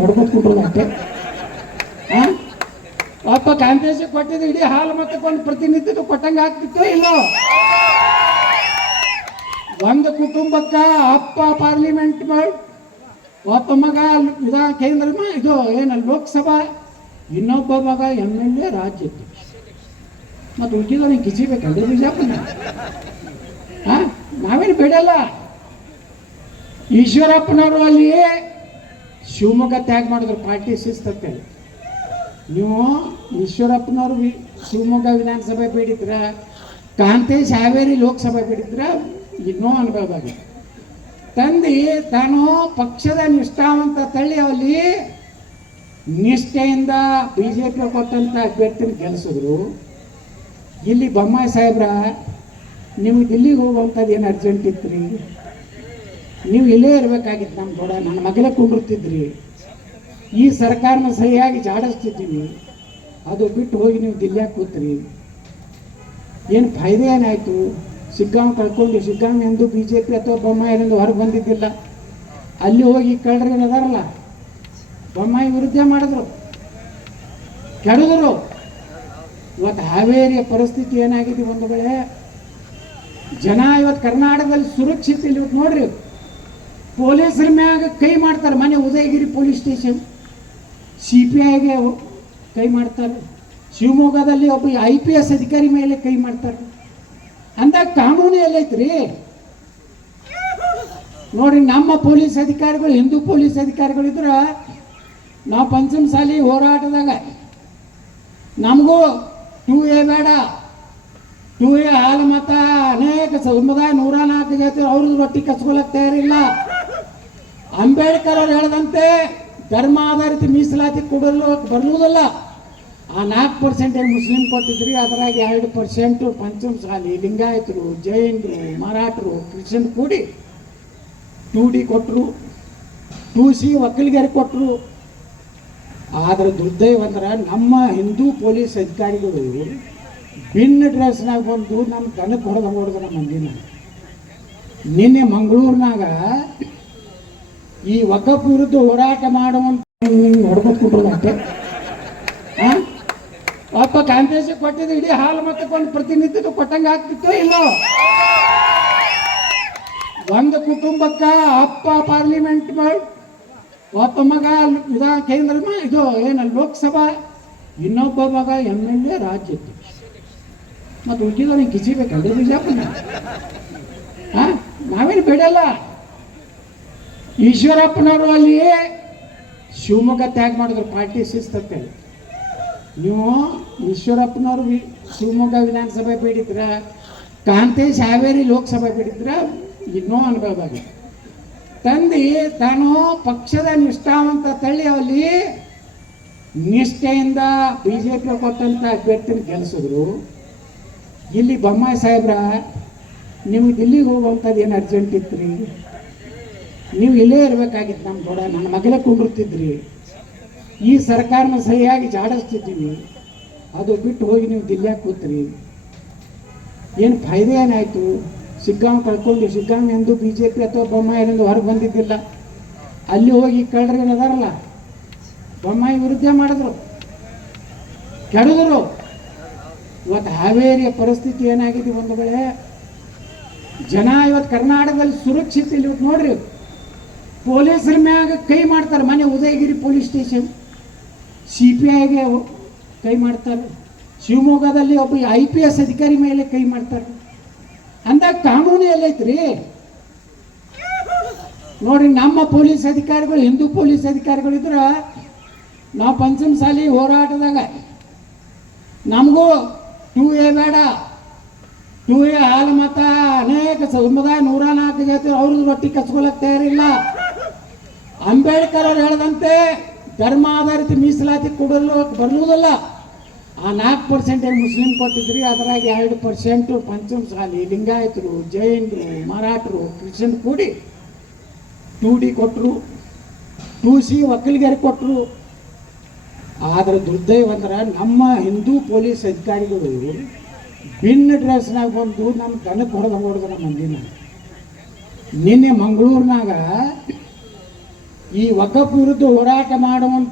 ಹೊಡ್ಕೊತ್ ಕುಟ್ರಲ್ಲ ಅಷ್ಟೇ. ಅಪ್ಪ ಕಾಂಗ್ರೆಸ್ ಕೊಟ್ಟಿದ್ದು ಇಡೀ ಹಾಲು ಮತಕ್ಕೊಂದು ಪ್ರತಿನಿಧಿತ್ವ ಕೊಟ್ಟಂಗೆ ಆಗ್ತಿತ್ತು ಇಲ್ಲೋ? ಒಂದು ಕುಟುಂಬಕ್ಕ ಅಪ್ಪ ಪಾರ್ಲಿಮೆಂಟ್ ಒಬ್ಬ ಮಗ ವಿಧಾನ ಕೇಂದ್ರ ಇದು ಏನು ಲೋಕಸಭಾ, ಇನ್ನೊಬ್ಬ ಮಗ MLA ರಾಜ್ಯಕ್ಕೆ. ಮತ್ತು ಉಳಿದವ್ರಿಗೆ ಕಿಸಿಬೇಕಂದ್ರೆ ಬಿಜಾಪುರ ನಾವೇನು ಬಿಡಲ್ಲ. ಈಶ್ವರಪ್ಪನವರು ಅಲ್ಲಿ ಶಿವಮೊಗ್ಗ ತ್ಯಾಗ ಮಾಡಿದ್ರು ಪಾರ್ಟಿ ಶಿಸ್ತಂತೇಳಿ. ನೀವು ಈಶ್ವರಪ್ಪನವರು ಶಿವಮೊಗ್ಗ ವಿಧಾನಸಭೆ ಬೇಡಿದ್ರ, ಕಾಂತೇಶ್ ಹಾವೇರಿ ಲೋಕಸಭೆ ಬೇಡಿದ್ರ ಇನ್ನೂ ಅನುಭವವಾಗಿ ತಂದು ತಾನು ಪಕ್ಷದ ನಿಷ್ಠಾವಂತ ತಳ್ಳಿ ಅಲ್ಲಿ ನಿಷ್ಠೆಯಿಂದ BJP ಕೊಟ್ಟಂತ ಅಭ್ಯರ್ಥಿನ ಗೆಲ್ಲಿಸಿದ್ರು. ಇಲ್ಲಿ ಬೊಮ್ಮಾಯಿ ಸಾಹೇಬ್ರ ನಿಮ್ಗೆ ದಿಲ್ಲಿಗೆ ಹೋಗುವಂಥದ್ದು ಏನು ಅರ್ಜೆಂಟ್ ಇತ್ತು ರೀ? ನೀವು ಇಲ್ಲೇ ಇರಬೇಕಾಗಿತ್ತು ನಮ್ಮ ಕೂಡ, ನನ್ನ ಮಗಳೇ ಕುಂಡಿರ್ತಿದ್ರಿ. ಈ ಸರ್ಕಾರನ ಸರಿಯಾಗಿ ಜಾಡಿಸ್ತಿದ್ದೀವಿ, ಅದು ಬಿಟ್ಟು ಹೋಗಿ ನೀವು ದಿಲ್ಲಿಯಾಗ ಕೂತ್ರಿ. ಏನು ಫಾಯ್ದೆ ಏನಾಯಿತು? ಸಿಗ್ಗಾಂವ್ ಕಳ್ಕೊಂಡು, ಸಿಗ್ಗಾಂವ್ ಎಂದು BJP ಅಥವಾ ಬೊಮ್ಮಾಯಿರಿಂದ ಹೊರಗೆ ಬಂದಿದ್ದಿಲ್ಲ. ಅಲ್ಲಿ ಹೋಗಿ ಕಳ್ಳರು ಅದಾರಲ್ಲ, ಬೊಮ್ಮಾಯಿ ವಿರುದ್ಧ ಮಾಡಿದ್ರು, ಕೆಡಿದ್ರು. ಇವತ್ತು ಹಾವೇರಿಯ ಪರಿಸ್ಥಿತಿ ಏನಾಗಿದೆ ಒಂದು ವೇಳೆ ಜನ ಇವತ್ತು ಕರ್ನಾಟಕದಲ್ಲಿ ಸುರಕ್ಷಿತ ಇಲ್ಲಿ ಇವತ್ತು ನೋಡ್ರಿ, ಪೊಲೀಸರ ಮ್ಯಾಗ ಕೈ ಮಾಡ್ತಾರೆ. ಮನೆ ಉದಯಗಿರಿ ಪೊಲೀಸ್ ಸ್ಟೇಷನ್ CPIಗೆ ಕೈ ಮಾಡ್ತಾರೆ, ಶಿವಮೊಗ್ಗದಲ್ಲಿ ಒಬ್ಬ IPS ಅಧಿಕಾರಿ ಮೇಲೆ ಕೈ ಮಾಡ್ತಾರೆ. ಅಂದಾಗ ಕಾನೂನು ಎಲ್ಲೈತ್ರಿ ನೋಡ್ರಿ. ನಮ್ಮ ಪೊಲೀಸ್ ಅಧಿಕಾರಿಗಳು ಹಿಂದೂ ಪೊಲೀಸ್ ಅಧಿಕಾರಿಗಳಿದ್ರ ನಾವು ಪಂಚಮಸಾಲಿ ಹೋರಾಟದಾಗ ನಮಗೂ 2A ಬೇಡ, 2A ಹಾಲು ಮತ ಅನೇಕ ಸಮುದಾಯ 104 ಜಾತಿ ಅವ್ರದ್ದು ರೊಟ್ಟಿ ಕಚ್ಕೊಳಕ್ ತಯಾರಿಲ್ಲ. ಅಂಬೇಡ್ಕರ್ ಅವ್ರು ಹೇಳದಂತೆ ಧರ್ಮ ಆಧಾರಿತ ಮೀಸಲಾತಿ ಕೊಡಲು ಬರಲುವುದಲ್ಲ. ಆ 4% ಮುಸ್ಲಿಂ ಕೊಟ್ಟಿದ್ರಿ, ಅದರಾಗ 2% ಪಂಚಮಸಾಲಿ, ಲಿಂಗಾಯತರು, ಜೈನರು, ಮರಾಠರು, ಕ್ರಿಶ್ಚಿಯನ್ ಕೂಡಿ 2D ಕೊಟ್ಟರು, 2C ಒಕ್ಕಲಿಗರಿಗೆ ಕೊಟ್ಟರು. ಆದರೆ ದುರ್ದೈವ ಅಂದ್ರೆ ನಮ್ಮ ಹಿಂದೂ ಪೊಲೀಸ್ ಅಧಿಕಾರಿಗಳು ಭಿನ್ನ ಡ್ರೆಸ್ನಾಗ ಬಂದು ನಮ್ಮ ದನಕ್ಕೆ ಹೊಡೆದ್ರು ನಮ್ಮ ಮಂದಿನ. ನಿನ್ನೆ ಮಂಗಳೂರಿನಾಗ ಈ ವಕಫ್ ವಿರುದ್ಧ ಹೋರಾಟ ಮಾಡುವಂತ ಹೊಡ್ಕೊತ್ ಕುಟ್ರಲ್ಲ ಅಷ್ಟೇ. ಅಪ್ಪ ಕಾಂಗ್ರೆಸ್ ಕೊಟ್ಟಿದ್ದು ಇಡೀ ಹಾಲು ಮತಕ್ಕೊಂದು ಪ್ರತಿನಿಧಿತ್ವ ಕೊಟ್ಟಂಗೆ ಆಗ್ತಿತ್ತು ಇಲ್ಲೋ? ಒಂದು ಕುಟುಂಬಕ್ಕ ಅಪ್ಪ ಪಾರ್ಲಿಮೆಂಟ್ ಒಬ್ಬ ಮಗ ವಿಧಾನ ಕೇಂದ್ರ ಇದು ಏನು ಲೋಕಸಭಾ, ಇನ್ನೊಬ್ಬ ಮಗ MLA ರಾಜ್ಯಕ್ಕೆ. ಮತ್ತು ಉಳಿದವ್ರಿಗೆ ಕಿಸಿಬೇಕಂದ್ರೆ ಬಿಜಾಪುರ ನಾವೇನು ಬಿಡಲ್ಲ. ಈಶ್ವರಪ್ಪನವರು ಅಲ್ಲಿ ಶಿವಮೊಗ್ಗ ತ್ಯಾಗ ಮಾಡಿದ್ರು ಪಾರ್ಟಿ ಶಿಸ್ತಂತೇಳಿ. ನೀವು ಈಶ್ವರಪ್ಪನವರು ಶಿವಮೊಗ್ಗ ವಿಧಾನಸಭೆ ಬೇಡಿದ್ರ, ಕಾಂತೇಶ್ ಹಾವೇರಿ ಲೋಕಸಭೆ ಬೇಡಿದ್ರ ಇನ್ನೂ ಅನುಭವವಾಗಿ ತಂದು ತಾನು ಪಕ್ಷದ ನಿಷ್ಠಾವಂತ ತಳ್ಳಿ ಅಲ್ಲಿ ನಿಷ್ಠೆಯಿಂದ BJP ಕೊಟ್ಟಂತ ಅಭ್ಯರ್ಥಿನ ಗೆಲ್ಲಿಸಿದ್ರು. ಇಲ್ಲಿ ಬೊಮ್ಮಾಯಿ ಸಾಹೇಬ್ರ ನಿಮ್ಗೆ ದಿಲ್ಲಿಗೆ ಹೋಗುವಂಥದ್ದು ಏನು ಅರ್ಜೆಂಟ್ ಇತ್ತು ರೀ? ನೀವು ಇಲ್ಲೇ ಇರಬೇಕಾಗಿತ್ತು ನಮ್ಮ ಕೂಡ, ನನ್ನ ಮಗಳೇ ಕುಂಡಿರ್ತಿದ್ರಿ. ಈ ಸರ್ಕಾರನ ಸರಿಯಾಗಿ ಜಾಡಿಸ್ತಿದ್ದೀವಿ, ಅದು ಬಿಟ್ಟು ಹೋಗಿ ನೀವು ದಿಲ್ಲಿಯಾಗ ಕೂತ್ರಿ. ಏನು ಫಾಯ್ದೆ ಏನಾಯಿತು? ಸಿಗ್ಗಾಂವ್ ಕಳ್ಕೊಂಡು, ಸಿಗ್ಗಾಂವ್ ಎಂದು BJP ಅಥವಾ ಬೊಮ್ಮಾಯಿರಿಂದ ಹೊರಗೆ ಬಂದಿದ್ದಿಲ್ಲ. ಅಲ್ಲಿ ಹೋಗಿ ಕಳ್ಳರು ಅದಾರಲ್ಲ, ಬೊಮ್ಮಾಯಿ ವಿರುದ್ಧ ಮಾಡಿದ್ರು, ಕೆಡಿದ್ರು. ಇವತ್ತು ಹಾವೇರಿಯ ಪರಿಸ್ಥಿತಿ ಏನಾಗಿದೆ ಒಂದು ವೇಳೆ ಜನ ಇವತ್ತು ಕರ್ನಾಟಕದಲ್ಲಿ ಸುರಕ್ಷಿತ ಇಲ್ಲಿ ಇವತ್ತು ನೋಡ್ರಿ, ಪೊಲೀಸರ ಮ್ಯಾಗ ಕೈ ಮಾಡ್ತಾರೆ. ಮನೆ ಉದಯಗಿರಿ ಪೊಲೀಸ್ ಸ್ಟೇಷನ್ CPIಗೆ ಕೈ ಮಾಡ್ತಾರೆ, ಶಿವಮೊಗ್ಗದಲ್ಲಿ ಒಬ್ಬ IPS ಅಧಿಕಾರಿ ಮೇಲೆ ಕೈ ಮಾಡ್ತಾರೆ. ಅಂದಾಗ ಕಾನೂನು ಎಲ್ಲೈತ್ರಿ ನೋಡ್ರಿ. ನಮ್ಮ ಪೊಲೀಸ್ ಅಧಿಕಾರಿಗಳು ಹಿಂದೂ ಪೊಲೀಸ್ ಅಧಿಕಾರಿಗಳಿದ್ರ ನಾವು ಪಂಚಮಸಾಲಿ ಹೋರಾಟದಾಗ ನಮಗೂ 2A ಬೇಡ, 2A ಹಾಲು ಮತ ಅನೇಕ ಸಮುದಾಯ 104 ಜಾತಿ ಅವ್ರದ್ದು ರೊಟ್ಟಿ ಕಚ್ಕೊಳಕ್ ತಯಾರಿಲ್ಲ. ಅಂಬೇಡ್ಕರ್ ಅವ್ರು ಹೇಳದಂತೆ ಧರ್ಮ ಆಧಾರಿತ ಮೀಸಲಾತಿ ಕೊಡಲು ಬರಲುವುದಲ್ಲ. ಆ 4% ಮುಸ್ಲಿಂ ಕೊಟ್ಟಿದ್ರಿ, ಅದರಾಗ 2% ಪಂಚಮಸಾಲಿ, ಲಿಂಗಾಯತರು, ಜೈನರು, ಮರಾಠರು, ಕ್ರಿಶ್ಚಿಯನ್ ಕೂಡಿ 2D ಕೊಟ್ಟರು, 2C ಒಕ್ಕಲಿಗರಿಗೆ ಕೊಟ್ಟರು. ಆದರೆ ದುರ್ದೈವ ಅಂದ್ರೆ ನಮ್ಮ ಹಿಂದೂ ಪೊಲೀಸ್ ಅಧಿಕಾರಿಗಳು ಭಿನ್ನ ಡ್ರೆಸ್ನಾಗ ಬಂದು ನಮ್ಮ ದನಕ್ಕೆ ಹೊಡೆದ್ರು ನಮ್ಮ ಮಂದಿನ. ನಿನ್ನೆ ಮಂಗಳೂರಿನಾಗ ಈ ವಕಫ್ ವಿರುದ್ಧ ಹೋರಾಟ ಮಾಡುವಂತ